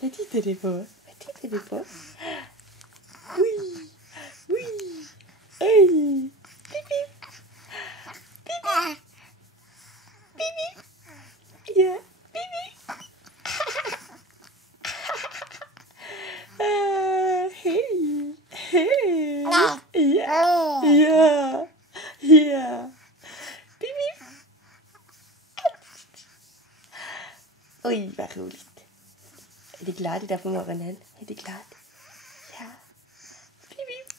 Vad tittar du på? Vad tittar du på? Ui, ui, oj. Pip, pip. Pip, pip. Pip, pip. Ja, pip, pip. Hej, hej. Ja, ja, ja. Pip, pip. Oj, vad roligt. Är du glad idag på morgonen? Är du glad? Ja. Pip, pip.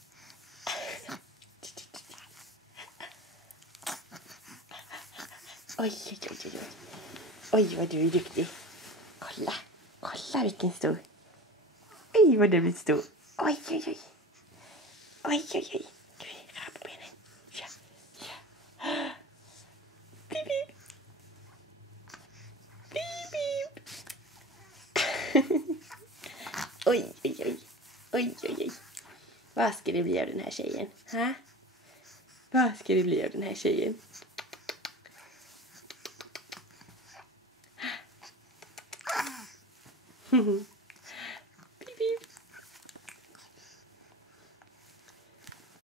Oj, oj, oj, oj. Oj, vad du är duktig. Kolla, kolla vilken stor. Oj, vad du blir stor. Oj, oj, oj. Oj, oj, oj. Rör på benen. Ja, ja. Pip, pip. Pip, pip. Oj, oj, oj. Oj, oj, oj. Vad ska det bli av den här tjejen? Ha? Vad ska det bli av den här tjejen?